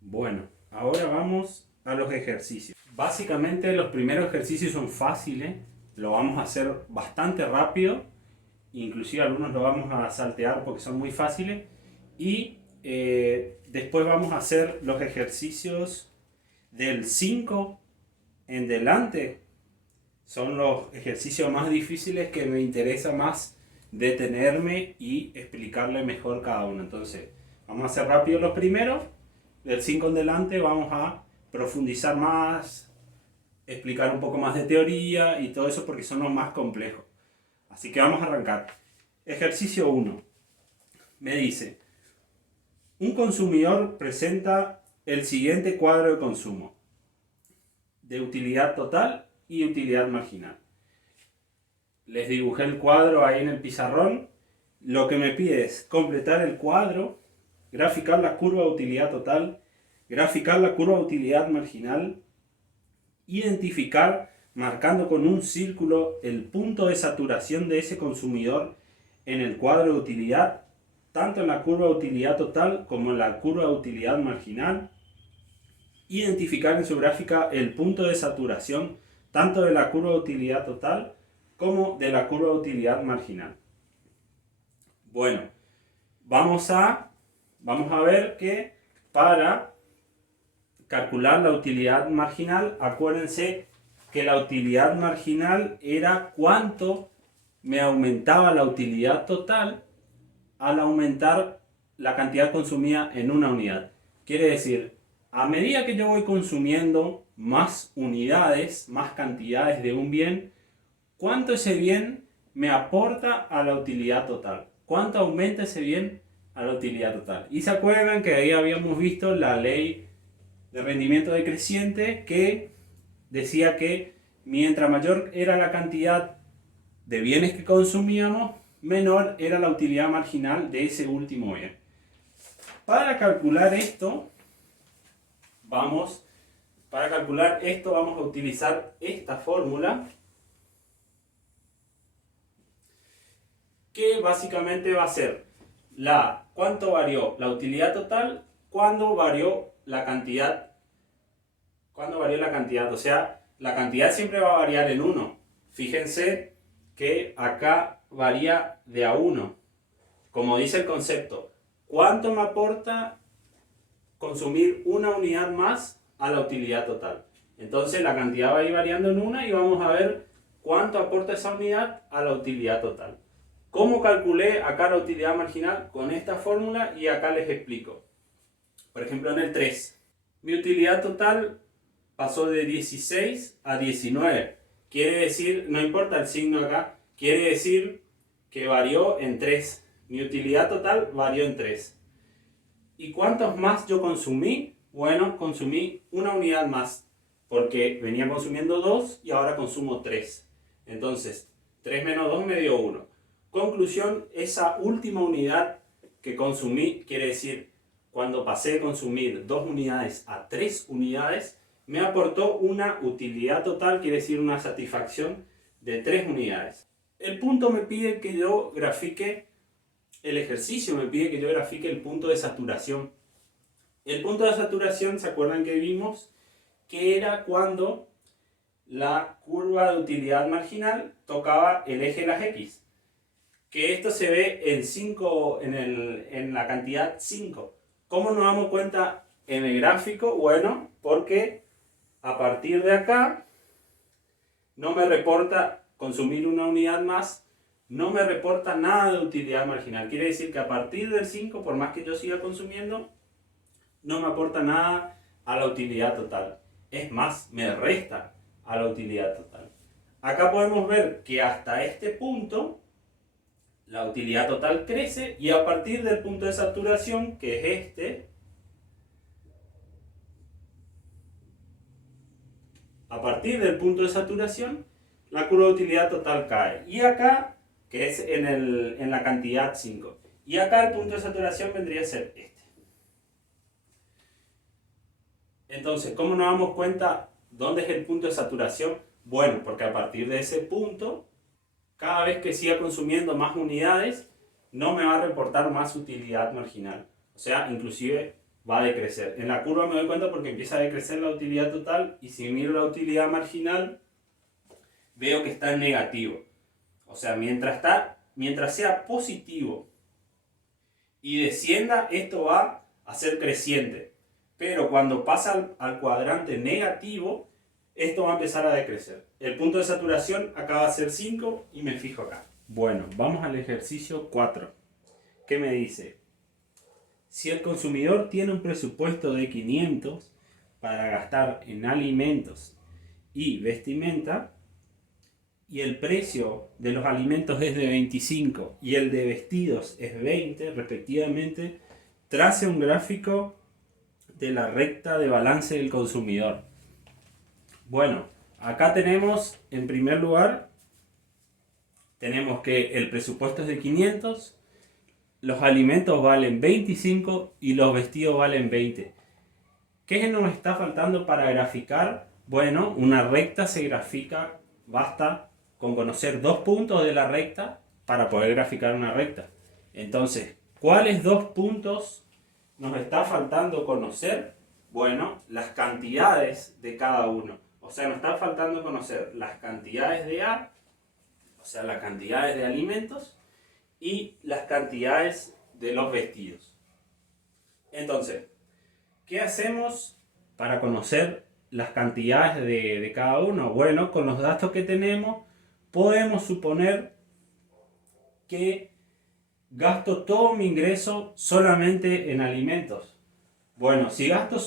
Bueno, ahora vamos a los ejercicios. Básicamente los primeros ejercicios son fáciles, lo vamos a hacer bastante rápido, inclusive algunos lo vamos a saltear porque son muy fáciles y después vamos a hacer los ejercicios del 5 en delante. Son los ejercicios más difíciles que me interesa más detenerme y explicarle mejor cada uno. Entonces, vamos a hacer rápido los primeros. Del 5 en delante vamos a profundizar más, explicar un poco más de teoría y todo eso porque son los más complejos. Así que vamos a arrancar. Ejercicio 1. Me dice, un consumidor presenta el siguiente cuadro de consumo de utilidad total y utilidad marginal. Les dibujé el cuadro ahí en el pizarrón. Lo que me pide es completar el cuadro, graficar la curva de utilidad total, graficar la curva de utilidad marginal, identificar marcando con un círculo el punto de saturación de ese consumidor en el cuadro de utilidad, tanto en la curva de utilidad total como en la curva de utilidad marginal, identificar en su gráfica el punto de saturación tanto de la curva de utilidad total como de la curva de utilidad marginal. Bueno, vamos a ver que para calcular la utilidad marginal, acuérdense que la utilidad marginal era cuánto me aumentaba la utilidad total al aumentar la cantidad consumida en una unidad. Quiere decir, a medida que yo voy consumiendo más unidades, más cantidades de un bien, ¿cuánto ese bien me aporta a la utilidad total? ¿Cuánto aumenta ese bien a la utilidad total? Y se acuerdan que ahí habíamos visto la ley de rendimiento decreciente que decía que mientras mayor era la cantidad de bienes que consumíamos, menor era la utilidad marginal de ese último bien. Para calcular esto, vamos a utilizar esta fórmula que básicamente va a ser cuánto varió la utilidad total cuando varió la cantidad. O sea, la cantidad siempre va a variar en 1. Fíjense que acá varía de a 1. Como dice el concepto, ¿cuánto me aporta consumir una unidad más a la utilidad total? Entonces la cantidad va a ir variando en 1 y vamos a ver cuánto aporta esa unidad a la utilidad total. ¿Cómo calculé acá la utilidad marginal? Con esta fórmula y acá les explico. Por ejemplo, en el 3, mi utilidad total pasó de 16 a 19. Quiere decir, no importa el signo acá, quiere decir que varió en 3. Mi utilidad total varió en 3. ¿Y cuántos más yo consumí? Bueno, consumí una unidad más, porque venía consumiendo 2 y ahora consumo 3. Entonces, 3 menos 2 me dio 1. Conclusión, esa última unidad que consumí, quiere decir, cuando pasé de consumir 2 unidades a 3 unidades, me aportó una utilidad total, quiere decir una satisfacción de 3 unidades. El punto me pide que yo grafique, el ejercicio me pide que yo grafique el punto de saturación. El punto de saturación, ¿se acuerdan que vimos? Que era cuando la curva de utilidad marginal tocaba el eje de las X. Que esto se ve en 5, en la cantidad 5. ¿Cómo nos damos cuenta en el gráfico? Bueno, porque a partir de acá no me reporta consumir una unidad más, no me reporta nada de utilidad marginal. Quiere decir que a partir del 5, por más que yo siga consumiendo, no me aporta nada a la utilidad total. Es más, me resta a la utilidad total. Acá podemos ver que hasta este punto la utilidad total crece y a partir del punto de saturación, que es este, a partir del punto de saturación, la curva de utilidad total cae. Y acá, que es en la cantidad 5. Y acá el punto de saturación vendría a ser este. Entonces, ¿cómo nos damos cuenta dónde es el punto de saturación? Bueno, porque a partir de ese punto, cada vez que siga consumiendo más unidades, no me va a reportar más utilidad marginal. O sea, inclusive va a decrecer. En la curva me doy cuenta porque empieza a decrecer la utilidad total y si miro la utilidad marginal veo que está en negativo. O sea, mientras sea positivo y descienda, esto va a ser creciente. Pero cuando pasa al cuadrante negativo, esto va a empezar a decrecer. El punto de saturación acá va a ser 5 y me fijo acá. Bueno, vamos al ejercicio 4. ¿Qué me dice? Si el consumidor tiene un presupuesto de 500 para gastar en alimentos y vestimenta, y el precio de los alimentos es de 25 y el de vestidos es 20 respectivamente, trace un gráfico de la recta de balance del consumidor. Bueno, acá tenemos, en primer lugar, tenemos que el presupuesto es de 500, los alimentos valen 25 y los vestidos valen 20. ¿Qué nos está faltando para graficar? Bueno, una recta se grafica, basta con conocer 2 puntos de la recta para poder graficar una recta. Entonces, ¿cuáles 2 puntos nos está faltando conocer? Bueno, las cantidades de cada uno. O sea, nos está faltando conocer las cantidades de A, o sea, las cantidades de alimentos y las cantidades de los vestidos. Entonces, ¿qué hacemos para conocer las cantidades de cada uno? Bueno, con los datos que tenemos, podemos suponer que gasto todo mi ingreso solamente en alimentos. Bueno, si gasto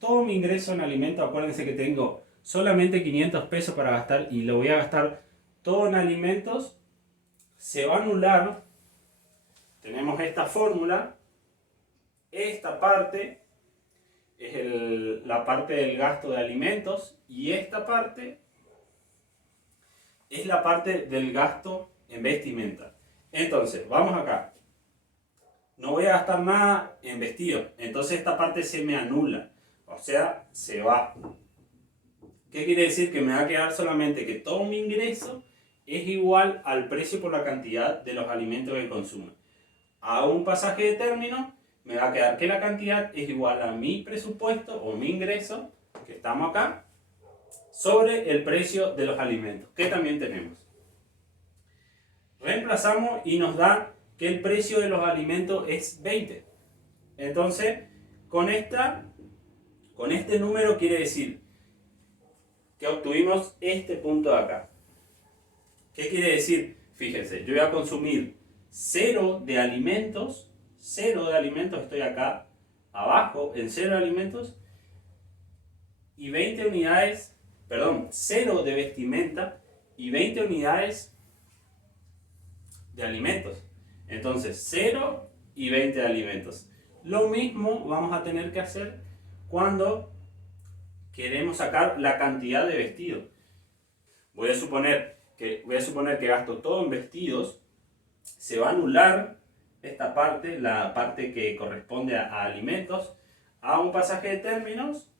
todo mi ingreso en alimentos, acuérdense que tengo solamente 500 pesos para gastar y lo voy a gastar todo en alimentos, se va a anular. Tenemos esta fórmula, esta parte es la parte del gasto de alimentos y esta parte es la parte del gasto en vestimenta. Entonces, vamos acá. No voy a gastar nada en vestidos, entonces esta parte se me anula, o sea, se va. ¿Qué quiere decir? Que me va a quedar solamente que todo mi ingreso es igual al precio por la cantidad de los alimentos que consumo. A un pasaje de término me va a quedar que la cantidad es igual a mi presupuesto o mi ingreso, que estamos acá, sobre el precio de los alimentos, que también tenemos. Reemplazamos y nos da que el precio de los alimentos es 20. Entonces, con este número quiere decir que obtuvimos este punto de acá. ¿Qué quiere decir? Fíjense, yo voy a consumir 0 de alimentos, estoy acá abajo en 0 de alimentos, y 20 unidades, perdón, 0 de vestimenta y 20 unidades de alimentos. Entonces 0 y 20 de alimentos. Lo mismo vamos a tener que hacer cuando queremos sacar la cantidad de vestidos. Voy a suponer que gasto todo en vestidos. Se va a anular esta parte, la parte que corresponde a alimentos. A un pasaje de términos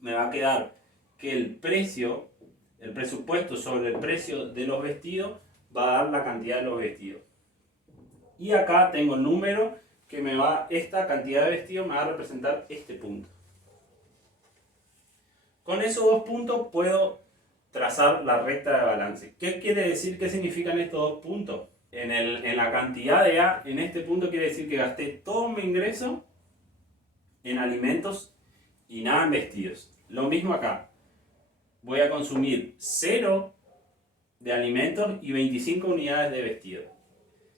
me va a quedar que el presupuesto sobre el precio de los vestidos va a dar la cantidad de los vestidos. Y acá tengo el número que esta cantidad de vestidos me va a representar este punto. Con esos 2 puntos puedo trazar la recta de balance. ¿Qué quiere decir? ¿Qué significan estos 2 puntos? En la cantidad de A, en este punto quiere decir que gasté todo mi ingreso en alimentos y nada en vestidos. Lo mismo acá. Voy a consumir 0 de alimentos y 25 unidades de vestidos.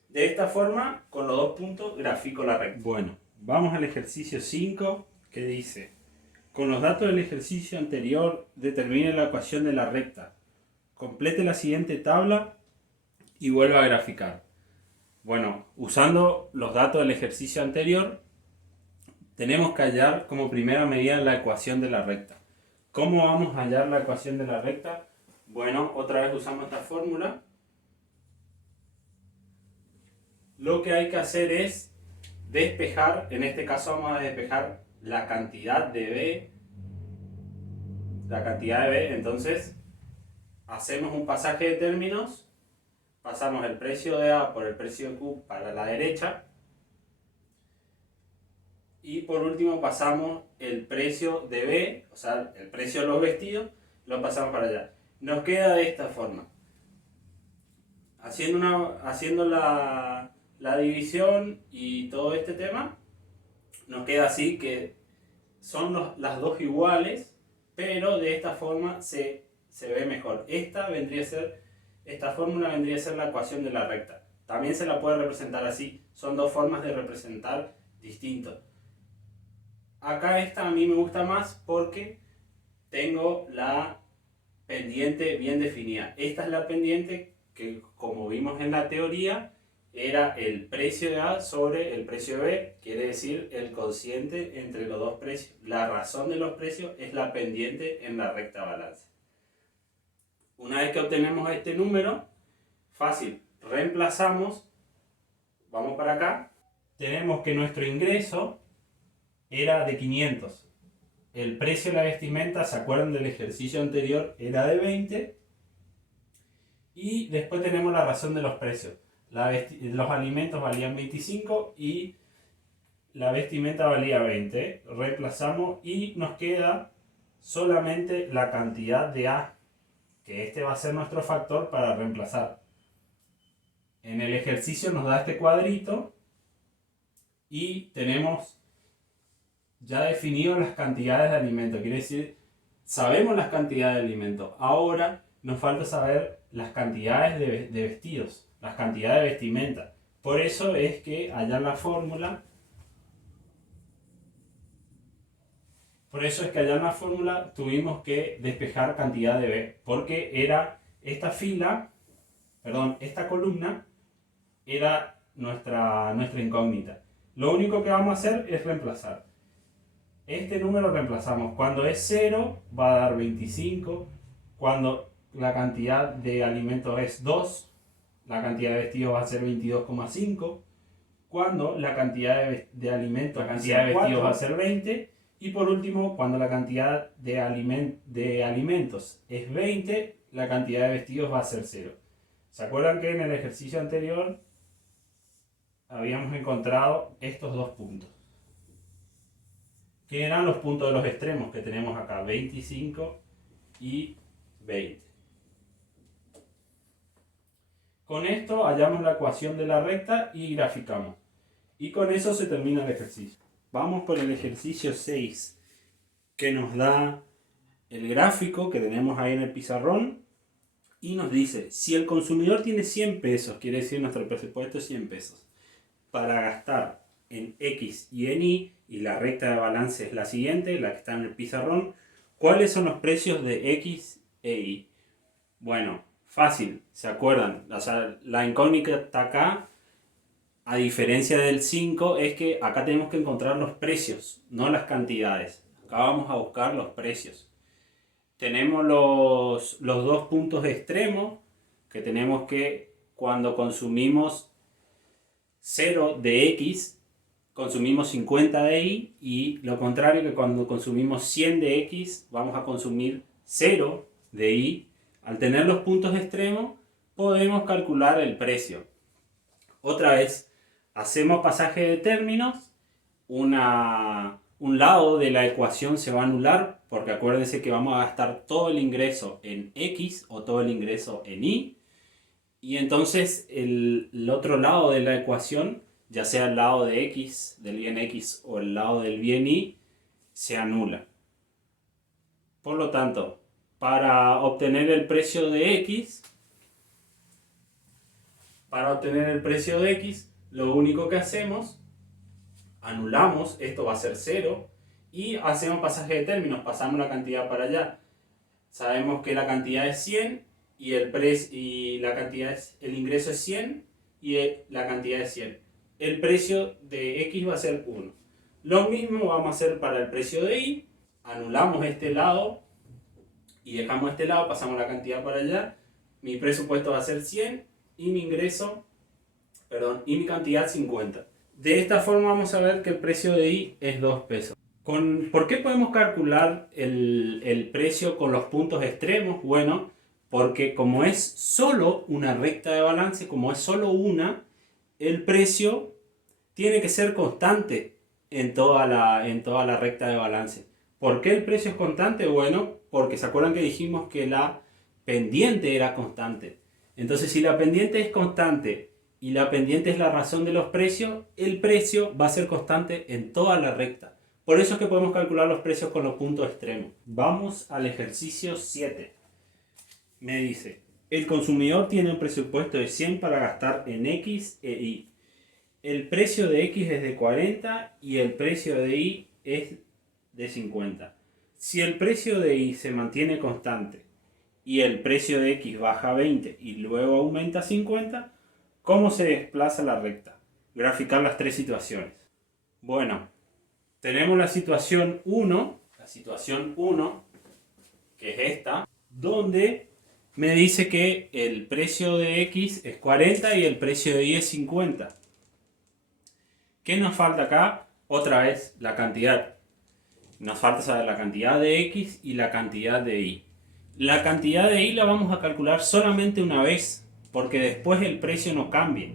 De esta forma, con los 2 puntos, grafico la recta. Bueno, vamos al ejercicio 5, que dice: con los datos del ejercicio anterior, determine la ecuación de la recta. Complete la siguiente tabla y vuelva a graficar. Bueno, usando los datos del ejercicio anterior, tenemos que hallar como primera medida la ecuación de la recta. ¿Cómo vamos a hallar la ecuación de la recta? Bueno, otra vez usamos esta fórmula. Lo que hay que hacer es despejar, en este caso vamos a despejar la cantidad de B, entonces hacemos un pasaje de términos, pasamos el precio de A por el precio de Q para la derecha Y por último pasamos el precio de B, o sea, el precio de los vestidos, lo pasamos para allá. Nos queda de esta forma. Haciendo la división y todo este tema, nos queda así que son las dos iguales, pero de esta forma se ve mejor. Esta fórmula vendría a ser la ecuación de la recta. También se la puede representar así. Son dos formas de representar distintos. Acá esta a mí me gusta más porque tengo la pendiente bien definida. Esta es la pendiente que, como vimos en la teoría, era el precio de A sobre el precio de B, quiere decir el cociente entre los dos precios. La razón de los precios es la pendiente en la recta balance. Una vez que obtenemos este número, fácil, reemplazamos, vamos para acá, tenemos que nuestro ingreso era de 500. El precio de la vestimenta, ¿se acuerdan del ejercicio anterior? Era de 20. Y después tenemos la razón de los precios. Los alimentos valían 25 y la vestimenta valía 20. Reemplazamos y nos queda solamente la cantidad de A, que este va a ser nuestro factor para reemplazar. En el ejercicio nos da este cuadrito y tenemos ya definido las cantidades de alimentos. Quiere decir, sabemos las cantidades de alimentos. Ahora nos falta saber las cantidades de vestidos, las cantidades de vestimenta. Por eso es que allá en la fórmula, tuvimos que despejar cantidad de B, porque era esta columna era nuestra incógnita. Lo único que vamos a hacer es reemplazar. Este número reemplazamos. Cuando es 0 va a dar 25. Cuando la cantidad de alimentos es 2, la cantidad de vestidos va a ser 22,5. Cuando la cantidad de alimentos, la cantidad de vestidos va a ser 20. Y por último, cuando la cantidad de alimentos es 20, la cantidad de vestidos va a ser 0. ¿Se acuerdan que en el ejercicio anterior habíamos encontrado estos dos puntos? Que eran los puntos de los extremos que tenemos acá, 25 y 20. Con esto hallamos la ecuación de la recta y graficamos. Y con eso se termina el ejercicio. Vamos por el ejercicio 6, que nos da el gráfico que tenemos ahí en el pizarrón y nos dice, si el consumidor tiene 100 pesos, quiere decir nuestro presupuesto es 100 pesos, para gastar en X y en Y, y la recta de balance es la siguiente, la que está en el pizarrón, ¿cuáles son los precios de X e Y? Bueno, fácil, ¿se acuerdan? O sea, la incógnita está acá, a diferencia del 5, es que acá tenemos que encontrar los precios, no las cantidades. Acá vamos a buscar los precios. Tenemos los dos puntos extremos, que tenemos que cuando consumimos 0 de X, consumimos 50 de Y, y lo contrario, que cuando consumimos 100 de X, vamos a consumir 0 de Y. Al tener los puntos extremos, podemos calcular el precio. Otra vez, hacemos pasaje de términos, un lado de la ecuación se va a anular, porque acuérdense que vamos a gastar todo el ingreso en X o todo el ingreso en Y, y entonces el otro lado de la ecuación, ya sea el lado de X, del bien X, o el lado del bien Y, se anula. Por lo tanto, para obtener el precio de X, lo único que hacemos, anulamos, esto va a ser 0, y hacemos pasaje de términos, pasamos la cantidad para allá. Sabemos que la cantidad es 100 y el ingreso es 100 y la cantidad es 100. El precio de X va a ser 1. Lo mismo vamos a hacer para el precio de Y. Anulamos este lado y dejamos este lado, pasamos la cantidad para allá. Mi presupuesto va a ser 100 y mi cantidad 50. De esta forma vamos a ver que el precio de Y es 2 pesos. ¿Por qué podemos calcular el precio con los puntos extremos? Bueno, porque como es solo una recta de balance, como es solo una, el precio tiene que ser constante en toda la recta de balance. ¿Por qué el precio es constante? Bueno, porque se acuerdan que dijimos que la pendiente era constante. Entonces, si la pendiente es constante y la pendiente es la razón de los precios, el precio va a ser constante en toda la recta. Por eso es que podemos calcular los precios con los puntos extremos. Vamos al ejercicio 7. Me dice, el consumidor tiene un presupuesto de 100 para gastar en X e Y. El precio de X es de 40 y el precio de Y es de 50. Si el precio de Y se mantiene constante y el precio de X baja a 20 y luego aumenta a 50, ¿cómo se desplaza la recta? Graficar las tres situaciones. Bueno, tenemos la situación 1, que es esta, donde me dice que el precio de X es 40 y el precio de Y es 50. ¿Qué nos falta acá? Otra vez la cantidad. Nos falta saber la cantidad de X y la cantidad de Y. La cantidad de Y la vamos a calcular solamente una vez, porque después el precio no cambia.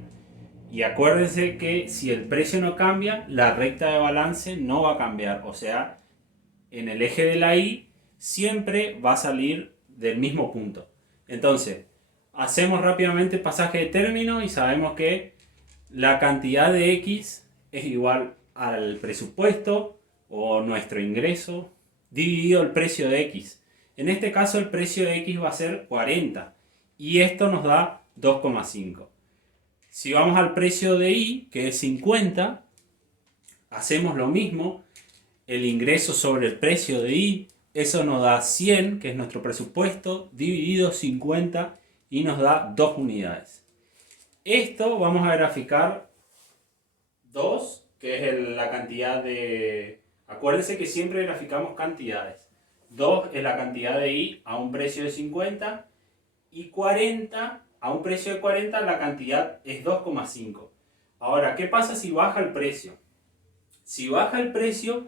Y acuérdense que si el precio no cambia, la recta de balance no va a cambiar. O sea, en el eje de la Y siempre va a salir del mismo punto. Entonces, hacemos rápidamente pasaje de término y sabemos que la cantidad de X es igual al presupuesto o nuestro ingreso dividido el precio de X. En este caso el precio de X va a ser 40 y esto nos da 2,5. Si vamos al precio de Y, que es 50, hacemos lo mismo. El ingreso sobre el precio de Y, eso nos da 100, que es nuestro presupuesto, dividido 50 y nos da 2 unidades. Esto vamos a graficar 2, que es la cantidad de... Acuérdense que siempre graficamos cantidades. 2 es la cantidad de Y a un precio de 50 y 40 a un precio de 40 la cantidad es 2,5. Ahora, ¿qué pasa si baja el precio? Si baja el precio,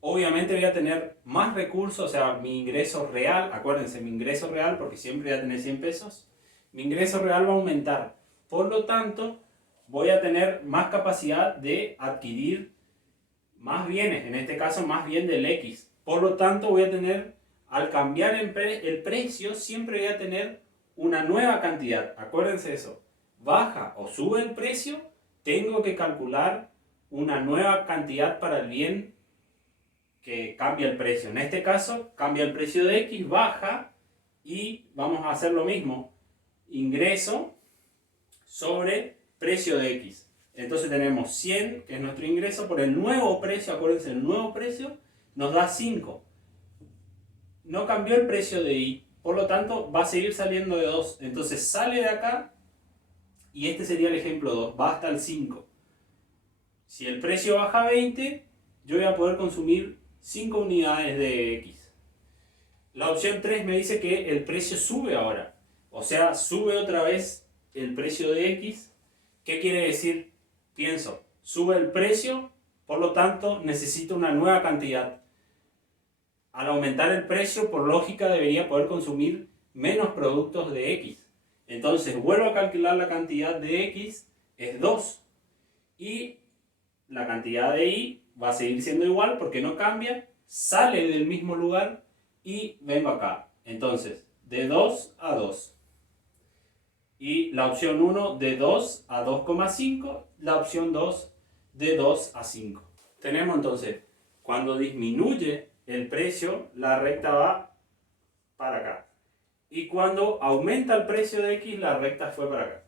obviamente voy a tener más recursos, o sea, mi ingreso real, acuérdense, mi ingreso real, porque siempre voy a tener 100 pesos, mi ingreso real va a aumentar. Por lo tanto, voy a tener más capacidad de adquirir más bienes, en este caso más bien del X. Por lo tanto, voy a tener, al cambiar el precio, siempre voy a tener una nueva cantidad. Acuérdense eso, baja o sube el precio, tengo que calcular una nueva cantidad para el bien que cambia el precio. En este caso, cambia el precio de X, baja y vamos a hacer lo mismo. Ingreso sobre precio de X. Entonces tenemos 100, que es nuestro ingreso, por el nuevo precio, acuérdense, el nuevo precio nos da 5. No cambió el precio de Y, por lo tanto va a seguir saliendo de 2. Entonces sale de acá y este sería el ejemplo 2, va hasta el 5. Si el precio baja a 20, yo voy a poder consumir 5 unidades de X. La opción 3 me dice que el precio sube ahora. O sea, sube otra vez el precio de X. ¿Qué quiere decir? Pienso, sube el precio, por lo tanto necesito una nueva cantidad. Al aumentar el precio, por lógica, debería poder consumir menos productos de X. Entonces vuelvo a calcular la cantidad de X, es 2. Y la cantidad de Y va a seguir siendo igual porque no cambia, sale del mismo lugar y vengo acá. Entonces, de 2 a 2. Y la opción 1 de 2 a 2,5, la opción 2 de 2 a 5. Tenemos entonces, cuando disminuye el precio, la recta va para acá. Y cuando aumenta el precio de X, la recta fue para acá.